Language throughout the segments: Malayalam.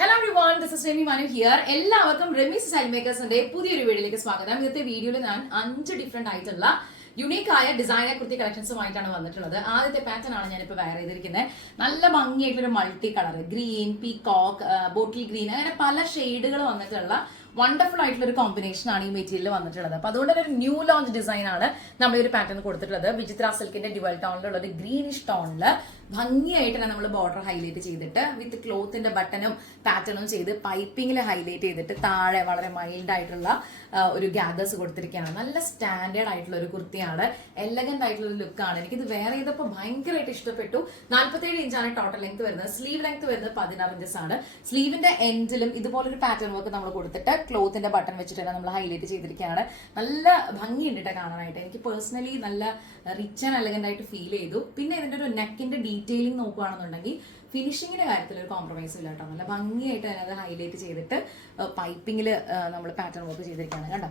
Hello everyone, this is Remi Manu here. എല്ലാവർക്കും റെമീസ് സ്റ്റൈൽ മേക്കേഴ്സിന്റെ പുതിയൊരു വീഡിയോയിലേക്ക് സ്വാഗതം. ഇന്നത്തെ വീഡിയോയിൽ ഞാൻ 5 ഡിഫറെന്റ് ആയിട്ടുള്ള യുണീക്ക് ആയ ഡിസൈനർ കുർത്തി കളക്ഷൻസുമായിട്ടാണ് വന്നിട്ടുള്ളത്. ആദ്യത്തെ പാറ്റേൺ ആണ് ഞാനിപ്പോൾ വെയർ ചെയ്തിരിക്കുന്നത്. നല്ല ഭംഗിയായിട്ടൊരു multi colour, green, peacock, bottle green, അങ്ങനെ പല ഷെയ്ഡുകൾ വന്നിട്ടുള്ള വണ്ടർഫുൾ ആയിട്ടുള്ള ഒരു കോമ്പിനേഷൻ ആണ് ഈ മെറ്റീരിയൽ വന്നിട്ടുള്ളത്. അപ്പൊ അതുകൊണ്ട് തന്നെ ഒരു ന്യൂ ലോഞ്ച് ഡിസൈൻ ആണ് നമ്മൾ ഈ ഒരു പാറ്റേൺ കൊടുത്തിട്ടുള്ളത്. വിചിത്ര സിൽക്കിന്റെ ഡ്യുവൽ ടോണിലുള്ള ഒരു ഗ്രീനിഷ് ടോണില് ഭംഗിയായിട്ട് തന്നെ നമ്മൾ ബോർഡർ ഹൈലൈറ്റ് ചെയ്തിട്ട് വിത്ത് ക്ലോത്തിന്റെ ബട്ടണും പാറ്റേണും ചെയ്ത് പൈപ്പിംഗിൽ ഹൈലൈറ്റ് ചെയ്തിട്ട് താഴെ വളരെ മൈൽഡ് ആയിട്ടുള്ള ഒരു ഗ്യാദേഴ്സ് കൊടുത്തിരിക്കുകയാണ്. നല്ല സ്റ്റാൻഡേർഡ് ആയിട്ടുള്ള ഒരു കുർത്തിയാണ്, എലഗന്റ് ആയിട്ടുള്ള ഒരു ലുക്കാണ്. എനിക്കിത് വെയർ ചെയ്തപ്പോൾ ഭയങ്കരമായിട്ട് ഇഷ്ടപ്പെട്ടു. 47 ഇഞ്ചാണ് ടോട്ടൽ ലെങ്ത് വരുന്നത്. സ്ലീവ് ലെങ്ത് വരുന്നത് 16 ഇഞ്ചസ് ആണ്. സ്ലീവിന്റെ എൻഡിലും ഇതുപോലൊരു പാറ്റേൺ വർക്ക് നമ്മൾ കൊടുത്തിട്ട് ക്ലോത്തിന്റെ ബട്ടൺ വെച്ചിട്ട് നമ്മൾ ഹൈലൈറ്റ് ചെയ്തിരിക്കുകയാണ്. നല്ല ഭംഗിയുണ്ട് കാണാനായിട്ട്. എനിക്ക് പേഴ്സണലി നല്ല റിച്ച് ആൻഡ് എലഗന്റ് ആയിട്ട് ഫീൽ ചെയ്തു. പിന്നെ ഇതിന്റെ ഒരു നെക്കിന്റെ ഡീറ്റെയിലിംഗ് നോക്കുകയാണെന്നുണ്ടെങ്കിൽ ഫിനിഷിങ്ങിന്റെ കാര്യത്തിൽ ഒരു കോംപ്രമൈസ് ഇല്ല കേട്ടോ. നല്ല ഭംഗിയായിട്ട് തന്നെ അത് ഹൈലൈറ്റ് ചെയ്തിട്ട് പൈപ്പിംഗിൽ നമ്മൾ പാറ്റേൺ വർക്ക് ചെയ്തിരിക്കുകയാണ് കേട്ടോ.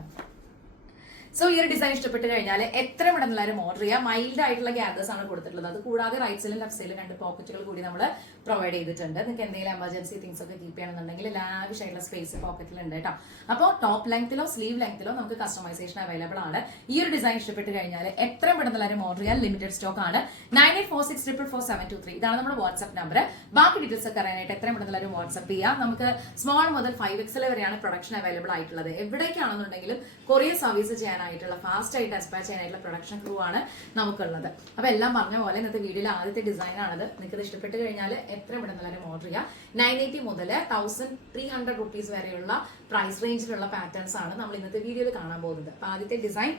സോ ഈ ഒരു ഡിസൈൻ ഇഷ്ടപ്പെട്ട് കഴിഞ്ഞാൽ എത്ര എല്ലാവരും ഓർഡർ ചെയ്യാം. മൈൽഡ് ആയിട്ടുള്ള ഗ്യാദേഴ്സ് ആണ് കൊടുത്തിട്ടുള്ളത്. അത് കൂടാതെ റൈറ്റ് സൈഡിലും ലെഫ്റ്റ് സൈഡിലും 2 പോക്കറ്റുകൾ കൂടി നമ്മൾ പ്രൊവൈഡ് ചെയ്തിട്ടുണ്ട്. നിങ്ങൾക്ക് എന്തെങ്കിലും എമർജൻസി തിങ്സ് ഒക്കെ കീപ്പ് ചെയ്യണമെന്നുണ്ടെങ്കിൽ ലാവിഷ് ആയിട്ടുള്ള സ്പേസ് പോക്കറ്റിലുണ്ട് കേട്ടോ. അപ്പോൾ ടോപ്പ് ലെങ്ത്തിലോ സ്ലീവ് ലെങ്ത്തിലോ നമുക്ക് കസ്റ്റമൈസേഷൻ അവൈലബിൾ ആണ്. ഈ ഒരു ഡിസൈൻ ഇഷ്ടപ്പെട്ട് കഴിഞ്ഞാൽ എത്രയും എല്ലാവരും ഓർഡർ ചെയ്യാൻ ലിമിറ്റഡ് സ്റ്റോക്ക് ആണ്. 9846444723 ഇതാണ് നമ്മുടെ വാട്സ്ആപ്പ് നമ്പർ. ബാക്കി ഡീറ്റെയിൽസ് ഒക്കെ അറിയാനായിട്ട് എത്രയും എല്ലാവരും വാട്സ്ആപ്പ് ചെയ്യാം. നമുക്ക് സ്മോൾ മുതൽ 5XL വരെയാണ് പ്രൊഡക്ഷൻ അവൈലബിൾ ആയിട്ടുള്ളത്. എവിടേക്കാണെന്നുണ്ടെങ്കിലും കൊറിയർ സർവീസ് ചെയ്യാനായിട്ടുള്ള ഫാസ്റ്റ് ആയിട്ട് എക്സ്പാച്ച് ചെയ്യാനായിട്ടുള്ള പ്രൊഡക്ഷൻ ക്രൂ ആണ് നമുക്കുള്ളത്. അപ്പൊ എല്ലാം പറഞ്ഞ പോലെ ഇന്നത്തെ വീഡിയോയിൽ ആദ്യത്തെ ഡിസൈൻ ആണത്. നിങ്ങൾക്ക് ഇഷ്ടപ്പെട്ട് കഴിഞ്ഞാൽ എത്ര എല്ലാവരും ഓർഡർ ചെയ്യാം. 980 മുതൽ 1300 റുപ്പീസ് വരെയുള്ള പ്രൈസ് റേഞ്ചിലുള്ള പാറ്റേൺസ് ആണ് നമ്മൾ ഇന്നത്തെ വീഡിയോയിൽ കാണാൻ പോകുന്നത്. അപ്പൊ ആദ്യത്തെ ഡിസൈൻ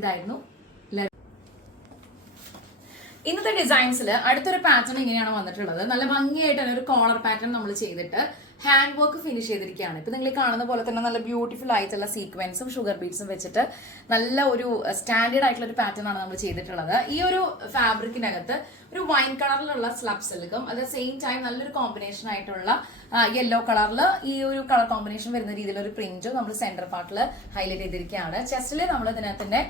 ഇതായിരുന്നു. ഇന്നത്തെ ഡിസൈൻസിൽ അടുത്തൊരു പാറ്റേൺ ഇങ്ങനെയാണ് വന്നിട്ടുള്ളത്. നല്ല ഭംഗിയായിട്ട് തന്നെ ഒരു കോളർ പാറ്റേൺ നമ്മൾ ചെയ്തിട്ട് ഹാൻഡ് വർക്ക് ഫിനിഷ് ചെയ്തിരിക്കുകയാണ്. ഇപ്പൊ നിങ്ങൾ കാണുന്ന പോലെ തന്നെ നല്ല ബ്യൂട്ടിഫുൾ ആയിട്ടുള്ള സീക്വൻസും ഷുഗർ ബീഡ്സും വെച്ചിട്ട് നല്ല ഒരു സ്റ്റാൻഡേർഡ് ആയിട്ടുള്ള ഒരു പാറ്റേൺ ആണ് നമ്മൾ ചെയ്തിട്ടുള്ളത്. ഈ ഒരു ഫാബ്രിക്കിനകത്ത് ഒരു വൈൻ കളറിലുള്ള സ്ലബ് സിൽക്കും അറ്റ് ദ സെയിം ടൈം നല്ലൊരു കോമ്പിനേഷൻ ആയിട്ടുള്ള യെല്ലോ കളറിൽ ഈ ഒരു കളർ കോമ്പിനേഷൻ വരുന്ന രീതിയിൽ ഒരു പ്രിന്റും നമ്മൾ സെന്റർ പാർട്ടിൽ ഹൈലൈറ്റ് ചെയ്തിരിക്കുകയാണ്. ചെസ്റ്റിൽ നമ്മൾ ഇതിനകത്തിന്റെ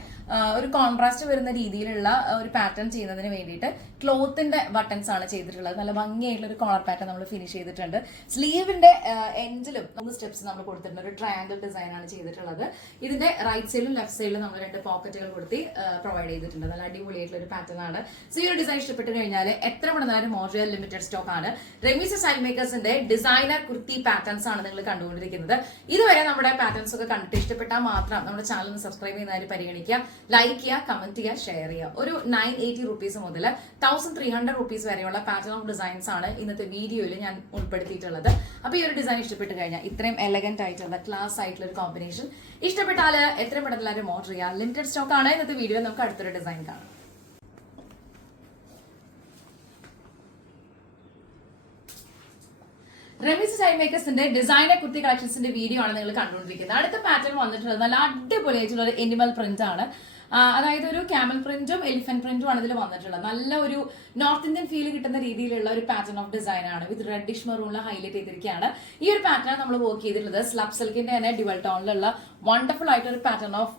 ഒരു കോൺട്രാസ്റ്റ് വരുന്ന രീതിയിലുള്ള ഒരു പാറ്റേൺ ചെയ്യുന്നതിന് വേണ്ടിയിട്ട് ക്ലോത്തിന്റെ ബട്ടൺസ് ആണ് ചെയ്തിട്ടുള്ളത്. നല്ല ഭംഗിയായിട്ടുള്ള ഒരു കോളർ പാറ്റേൺ നമ്മൾ ഫിനിഷ് ചെയ്തിട്ടുണ്ട്. സ്ലീവിന്റെ എൻഡിലും 3 സ്റ്റെപ്സ് നമ്മൾ കൊടുത്തിട്ടുണ്ട്. ഒരു ട്രയാങ്കിൾ ഡിസൈൻ ആണ് ചെയ്തിട്ടുള്ളത്. ഇതിന്റെ റൈറ്റ് സൈഡിലും ലെഫ്റ്റ് സൈഡിലും നമ്മൾ 2 പോക്കറ്റുകൾ കൊടുത്ത് പ്രൊവൈഡ് ചെയ്തിട്ടുണ്ട്. നല്ല അടിപൊളിയായിട്ടുള്ള ഒരു പാറ്റേൺ ആണ്. സോ ഈ ഒരു ഡിസൈൻ ഇഷ്ടപ്പെട്ട് കഴിഞ്ഞാൽ എത്ര മണിനാലും ഓർഡർ ലിമിറ്റഡ് സ്റ്റോക്ക് ആണ്. റെമീസ് സ്റ്റൈൽ മേക്കേഴ്സിന്റെ ഡിസൈനർ കുർത്തി പാറ്റേൺസ് ആണ് നിങ്ങൾ കണ്ടുകൊണ്ടിരിക്കുന്നത്. ഇതുവരെ നമ്മുടെ പാറ്റേൺസ് ഒക്കെ കണ്ടിട്ട് ഇഷ്ടപ്പെട്ടാൽ മാത്രം നമ്മുടെ ചാനൽ ഒന്ന് സബ്സ്ക്രൈബ് ചെയ്യുന്നതിന് പരിഗണിക്കുക. ലൈക്ക് ചെയ്യുക, കമന്റ് ചെയ്യുക, ഷെയർ ചെയ്യുക. ഒരു 980 റുപ്പീസ് മുതൽ 1300 റുപ്പീസ് വരെയുള്ള പാറ്റേൺ ഓഫ് ഡിസൈൻസ് ആണ് ഇന്നത്തെ വീഡിയോയിൽ ഞാൻ ഉൾപ്പെടുത്തിയിട്ടുള്ളത്. അപ്പൊ ഈ ഒരു ഡിസൈൻ ഇഷ്ടപ്പെട്ട് കഴിഞ്ഞാൽ ഇത്രയും എലഗന്റ് ആയിട്ടുള്ള ക്ലാസ് ആയിട്ടുള്ള ഒരു കോമ്പിനേഷൻ ഇഷ്ടപ്പെട്ടാൽ എത്രയും പെട്ടെന്ന് എല്ലാവരും ഓർഡർ ചെയ്യുക. ലിമിറ്റഡ് സ്റ്റോക്ക് ആണ്. ഇന്നത്തെ വീഡിയോയിൽ നമുക്ക് അടുത്തൊരു ഡിസൈൻ കാണാം. റെമീസ് സ്റ്റൈൽ മേക്കേഴ്സിന്റെ ഡിസൈനർ കുർത്തി കളക്ഷൻസിന്റെ വീഡിയോ ആണ് നിങ്ങൾ കണ്ടുകൊണ്ടിരിക്കുന്നത്. അടുത്ത പാറ്റേൺ വന്നിട്ടുള്ളത് നല്ല അടിപൊളിയായിട്ടുള്ള ഒരു എനിമൽ പ്രിന്റ് ആണ്. അതായത് ഒരു ക്യാമൽ പ്രിന്റും എലിഫന്റ് പ്രിന്റും ആണ് ഇതിൽ വന്നിട്ടുള്ളത്. നല്ല ഒരു നോർത്ത് ഇന്ത്യൻ ഫീൽ കിട്ടുന്ന രീതിയിലുള്ള ഒരു പാറ്റേൺ ഓഫ് ഡിസൈൻ ആണ്. വിത്ത് റെഡിഷ് മെറൂണിൽ ഹൈലൈറ്റ് ചെയ്തിരിക്കുകയാണ്. ഈ ഒരു പാറ്റേൺ നമ്മൾ വർക്ക് ചെയ്തിട്ടുള്ളത് സ്ലബ് സിൽക്കിന്റെ തന്നെ ഡ്യുവൽ ടോണിലുള്ള വണ്ടർഫുൾ ആയിട്ട് ഒരു പാറ്റേൺ ഓഫ്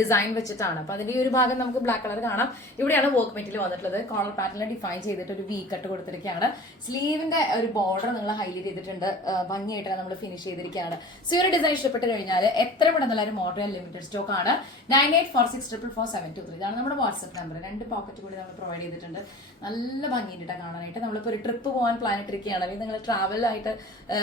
ഡിസൈൻ വെച്ചിട്ടാണ്. അപ്പൊ അതിന്റെ ഈ ഒരു ഭാഗം നമുക്ക് ബ്ലാക്ക് കളർ കാണാം. ഇവിടെയാണ് വർക്ക് മെറ്റീരിയൽ വന്നിട്ടുള്ളത്. കോളർ പാറ്റേണിൽ ഡിഫൈൻ ചെയ്തിട്ട് ഒരു വി കട്ട് കൊടുത്തിരിക്കുകയാണ്. സ്ലീവിന്റെ ഒരു ബോർഡർ നിങ്ങൾ ഹൈലൈറ്റ് ചെയ്തിട്ടുണ്ട്. ഭംഗിയായിട്ട് നമ്മൾ ഫിനിഷ് ചെയ്തിരിക്കുകയാണ്. സോ ഈ ഒരു ഡിസൈൻ ഇഷ്ടപ്പെട്ട് കഴിഞ്ഞാൽ എത്ര എല്ലാവരും ഓർഡർ ചെയ്യാൻ ലിമിറ്റഡ് സ്റ്റോക്ക് ആണ്. 9846444723 ഇതാണ് നമ്മുടെ വാട്സ്ആപ്പ് നമ്പർ. 2 പോക്കറ്റ് കൂടി നമ്മൾ പ്രൊവൈഡ് ചെയ്തിട്ടുണ്ട്. നല്ല ഭംഗിയുണ്ട് കാണാനായിട്ട്. നമ്മളിപ്പോൾ ഒരു ട്രിപ്പ് പോകാൻ പ്ലാൻ ഇട്ടിരിക്കുകയാണെങ്കിൽ നിങ്ങൾ ട്രാവൽ ആയിട്ട്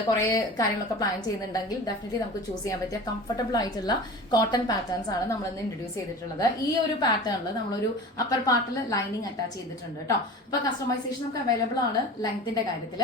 കുറെ കാര്യങ്ങളൊക്കെ പ്ലാൻ ചെയ്യുന്നുണ്ടെങ്കിൽ ഡെഫിനറ്റ്ലി നമുക്ക് ചൂസ് ചെയ്യാൻ പറ്റിയ കംഫർട്ടബിൾ ആയിട്ടുള്ള കോട്ടൺ പാറ്റേൺസ് ആണ് നമ്മളിന്ന് ഇൻട്രൊഡ്യൂസ് ചെയ്തിട്ടുള്ളത്. ഈ ഒരു പാറ്റേണിൽ നമ്മളൊരു അപ്പർ പാർട്ടിൽ ലൈനിങ് അറ്റാച്ച് ചെയ്തിട്ടുണ്ട് കേട്ടോ. അപ്പൊ കസ്റ്റമൈസേഷൻ ഒക്കെ അവൈലബിൾ ആണ്. ലെങ്ത്തിന്റെ കാര്യത്തിൽ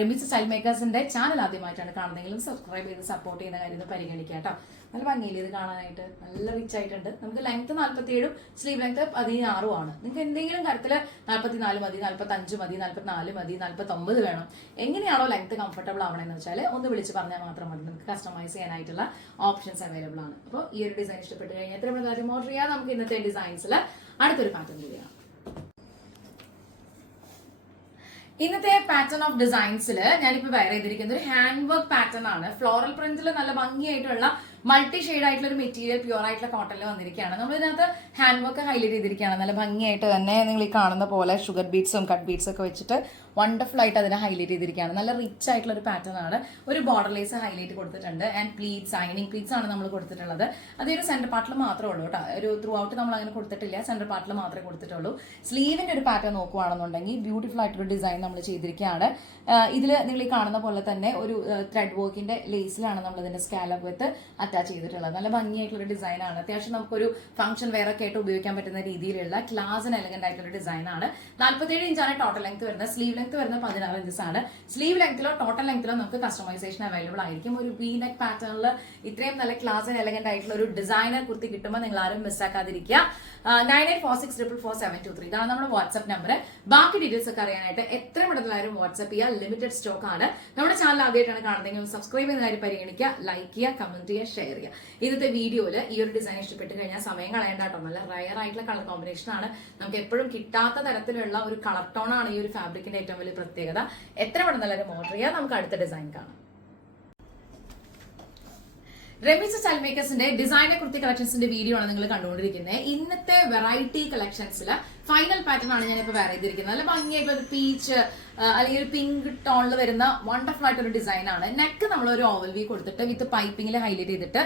റെമീസ് സ്റ്റൈൽ മേക്കേഴ്സിന്റെ ചാനൽ ആദ്യമായിട്ടാണ് കാണുന്നതെങ്കിലും സബ്സ്ക്രൈബ് ചെയ്ത് സപ്പോർട്ട് ചെയ്യുന്ന കാര്യം പരിഗണിക്കുക കേട്ടോ. നല്ല ഭംഗിയില്ല ഇത് കാണാനായിട്ട്. നല്ല റിച്ച് ആയിട്ടുണ്ട്. നമുക്ക് ലെങ്ത് 47 സ്ലീവ് ലെങ്ത് 16 ആണ്. നിങ്ങൾക്ക് എന്തെങ്കിലും കാര്യത്തിൽ 44 മതി, 45 മതി, 44 മതി, 49 വേണം, എങ്ങനെയാണോ ലെങ്ത് കംഫർട്ടബിൾ ആവണമെന്ന് വെച്ചാൽ ഒന്ന് വിളിച്ച് പറഞ്ഞാൽ മാത്രം മതി. നമുക്ക് കസ്റ്റമൈസ് ചെയ്യാനായിട്ടുള്ള ഓപ്ഷൻസ് അവൈലബിൾ ആണ്. അപ്പോൾ ഈ ഒരു ഡിസൈൻ ഇഷ്ടപ്പെട്ട് കഴിഞ്ഞാൽ എത്ര കാര്യം ഓർഡർ ചെയ്യാം. നമുക്ക് ഇന്നത്തെ ഡിസൈൻസിൽ അടുത്തൊരു പാറ്റേൺ ചെയ്യാം. ഇന്നത്തെ പാറ്റേൺ ഓഫ് ഡിസൈൻസിൽ ഞാനിപ്പോൾ വെയർ ചെയ്തിരിക്കുന്നത് ഒരു ഹാൻഡ് വർക്ക് പാറ്റേൺ ആണ്. ഫ്ലോറൽ പ്രിന്റിൽ നല്ല ഭംഗിയായിട്ടുള്ള മൾട്ടി ഷെയ്ഡ് ആയിട്ടുള്ള ഒരു മെറ്റീരിയൽ പ്യൂർ ആയിട്ടുള്ള കോട്ടണിൽ വന്നിരിക്കുകയാണ്. നമ്മൾ ഇതിനകത്ത് ഹാൻഡ് വർക്ക് ഹൈലൈറ്റ് ചെയ്തിരിക്കുകയാണ്. നല്ല ഭംഗിയായിട്ട് തന്നെ നിങ്ങൾ ഈ കാണുന്ന പോലെ ഷുഗർ ബീഡ്സും കട്ട് ബീഡ്സും ഒക്കെ വെച്ചിട്ട് വണ്ടർഫുൾ ആയിട്ട് അതിനെ ഹൈലൈറ്റ് ചെയ്തിരിക്കുകയാണ്. നല്ല റിച്ച് ആയിട്ടുള്ള ഒരു പാറ്റേൺ ആണ്. ഒരു ബോർഡർ ലേസ് ഹൈലൈറ്റ് കൊടുത്തിട്ടുണ്ട് ആൻഡ് പ്ലീറ്റ്സ് ഐനിങ് പ്ലീറ്റ്സ് ആണ് നമ്മൾ കൊടുത്തിട്ടുള്ളത്. അതൊരു സെന്റർ പാർട്ടിൽ മാത്രമേ ഉള്ളൂ കേട്ടോ. ഒരു ത്രൂ ഔട്ട് നമ്മൾ അങ്ങനെ കൊടുത്തിട്ടില്ല, സെന്റർ പാർട്ടിൽ മാത്രമേ കൊടുത്തിട്ടുള്ളൂ. സ്ലീവിന്റെ ഒരു പാറ്റേൺ നോക്കുകയാണെന്നുണ്ടെങ്കിൽ ബ്യൂട്ടിഫുൾ ആയിട്ടൊരു ഡിസൈൻ നമ്മൾ ചെയ്തിരിക്കുകയാണ്. ഇതിൽ നിങ്ങൾ ഈ കാണുന്ന പോലെ തന്നെ ഒരു ത്രെഡ് വർക്കിന്റെ ലേസിലാണ് നമ്മൾ ഇതിന്റെ സ്കാലപ്പ് വിത്ത് അറ്റാച്ച് ചെയ്തിട്ടുള്ളത്. നല്ല ഭംഗിയായിട്ടുള്ള ഡിസൈൻ ആണ്. അത്യാവശ്യം നമുക്കൊരു ഫംഗ്ഷൻ വെയർ ഒക്കെ ആയിട്ട് ഉപയോഗിക്കാൻ പറ്റുന്ന രീതിയിലുള്ള ക്ലാസ് ആൻഡ് എലഗന്റ് ആയിട്ടുള്ള ഡിസൈൻ ആണ്. 47 ഇഞ്ചാണ് ടോട്ടൽ ലെങ്ത് വരുന്നത്. സ്ലീവ് ലെങ്ത് വരുന്നത് 16 ഇഞ്ചസ് ആണ്. സ്ലീവ് ലെങ്ത്തിലോ ടോട്ടൽ ലെങ്ത്തിലോ നമുക്ക് കസ്റ്റമൈസേഷൻ അവൈലബിൾ ആയിരിക്കും. ഒരു വി നെക്ക് പാറ്റേണിൽ ഇത്രയും നല്ല ക്ലാസ് ആൻഡ് എലഗന്റ് ആയിട്ടുള്ള ഒരു ഡിസൈനർ കുർത്തി കിട്ടുമ്പോൾ നിങ്ങൾ ആരും മിസ്സാക്കാതിരിക്കുക. 9846444723 ഇതാണ് നമ്മുടെ വാട്സ്ആപ്പ് നമ്പർ. ബാക്കി ഡീറ്റെയിൽസ് ഒക്കെ അറിയാനായിട്ട് എത്രയും പെട്ടെന്ന് വാട്സ്ആപ്പ് ചെയ്യുക. ലിമിറ്റഡ് സ്റ്റോക്ക് ആണ്. നമ്മുടെ ചാനൽ ആദ്യമായിട്ടാണ് കാണുന്നതെങ്കിൽ സബ്സ്ക്രൈബ് ചെയ്യുന്ന കാര്യം പരിഗണിക്കുക, ലൈക്ക് ചെയ്യുക, കമന്റ് ചെയ്യുക, ഷെയർ ചെയ്യുക. ഇന്നത്തെ വീഡിയോയിൽ ഈ ഒരു ഡിസൈൻ ഇഷ്ടപ്പെട്ട് കഴിഞ്ഞാൽ സമയം കളയേണ്ട കേട്ടോ. നല്ല റയർ ആയിട്ടുള്ള കളർ കോമ്പിനേഷൻ ആണ്. നമുക്ക് എപ്പോഴും കിട്ടാത്ത തരത്തിലുള്ള ഒരു കളർ ടോൺ ആണ് ഈ ഒരു ഫാബ്രിക്കിന്റെ ഏറ്റവും വലിയ പ്രത്യേകത. എത്ര പെട്ടെന്ന് എല്ലാവരും ഓർഡർ ചെയ്യുക. നമുക്ക് അടുത്ത ഡിസൈൻ കാണാം. റെമീസ് സ്റ്റൈൽ മേക്കേഴ്സിന്റെ ഡിസൈനർ കുർത്തി കളക്ഷൻസിന്റെ വീഡിയോ ആണ് നിങ്ങൾ കണ്ടുകൊണ്ടിരിക്കുന്നത്. ഇന്നത്തെ വെറൈറ്റി കളക്ഷൻസിൽ ഫൈനൽ പാറ്റേൺ ആണ് ഞാനിപ്പോൾ വേറെ ചെയ്തിരിക്കുന്നത്. നല്ല ഭംഗിയായിട്ടുള്ള ഒരു പീച്ച് അല്ലെങ്കിൽ ഒരു പിങ്ക് ടോണിൽ വരുന്ന വണ്ടർഫുൾ ആയിട്ടൊരു ഡിസൈൻ ആണ്. നെക്ക് നമ്മൾ ഒരു ഓവൽ വി കൊടുത്തിട്ട് വിത്ത് പൈപ്പിംഗിൽ ഹൈലൈറ്റ് ചെയ്തിട്ട്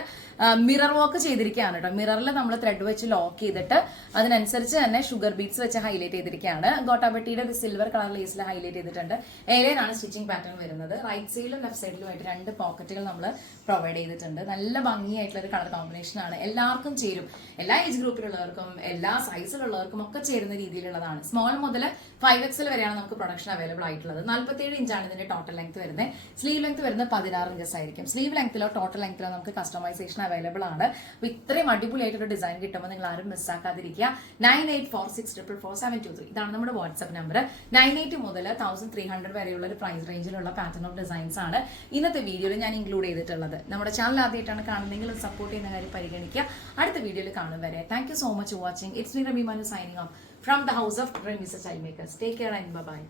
മിറർ വർക്ക് ചെയ്തിരിക്കുകയാണ് കേട്ടോ. മിററിൽ നമ്മൾ ത്രെഡ് വെച്ച് ലോക്ക് ചെയ്തിട്ട് അതിനനുസരിച്ച് തന്നെ ഷുഗർ ബീഡ്സ് വെച്ച് ഹൈലൈറ്റ് ചെയ്തിരിക്കുകയാണ്. ഗോട്ടാബട്ടിയുടെ ഒരു സിൽവർ കളർ ലേസിൽ ഹൈലൈറ്റ് ചെയ്തിട്ടുണ്ട്. ഏരിയയിലാണ് സ്റ്റിച്ചിങ് പാറ്റേൺ വരുന്നത്. റൈറ്റ് സൈഡിലും ലെഫ്റ്റ് സൈഡിലുമായിട്ട് 2 പോക്കറ്റുകൾ നമ്മൾ പ്രൊവൈഡ് ചെയ്തിട്ടുണ്ട്. നല്ല ഭംഗിയായിട്ടുള്ള ഒരു കളർ കോമ്പിനേഷൻ ആണ്. എല്ലാവർക്കും ചേരും. എല്ലാ ഏജ് ഗ്രൂപ്പിലുള്ളവർക്കും എല്ലാ സൈസിലുള്ളവർക്കും ഒക്കെ ചേരുന്ന രീതിയിലുള്ളതാണ്. സ്മോൾ മുതൽ 5XL വരെയാണ് നമുക്ക് പ്രൊഡക്ഷൻ അവൈലബിൾ ആയിട്ടുള്ളത്. 47 ഇഞ്ചാണ് ഇതിന്റെ ടോട്ടൽ ലെങ്ത് വരുന്നത്. സ്ലീവ് ലെങ്ത് വരുന്നത് 16 ഇഞ്ചസ് ആയിരിക്കും. സ്ലീവ് ലെങ്ത്തിലോ ടോട്ടൽ ലെങ്ത്തിലോ നമുക്ക് കസ്റ്റമൈസേഷൻ അവൈലബിൾ ആണ്. അപ്പൊ ഇത്രയും അടിപൊളിയായിട്ടൊരു ഡിസൈൻ കിട്ടുമ്പോൾ നിങ്ങൾ ആരും മിസ്സാക്കാതിരിക്കുക. 9846444723 ഇതാണ് നമ്മുടെ വാട്സ്ആപ്പ് നമ്പർ. 98 മുതൽ 1300 വരെയുള്ള ഒരു പ്രൈസ് റേഞ്ചിലുള്ള പാറ്റേൺ ഓഫ് ഡിസൈൻസ് ആണ് ഇന്നത്തെ വീഡിയോയിൽ ഞാൻ ഇൻക്ലൂഡ് ചെയ്തിട്ടുള്ളത്. നമ്മുടെ ചാനൽ ആദ്യമായിട്ടാണ് കാണുന്നതെങ്കിൽ സപ്പോർട്ട് ചെയ്യുന്ന കാര്യം പരിഗണിക്കുക. അടുത്ത വീഡിയോയിൽ കാണും വരെ thank you so much for watching. It's me Rami Manu signing off from the house of Remisa Style Makers. Take care and bye-bye.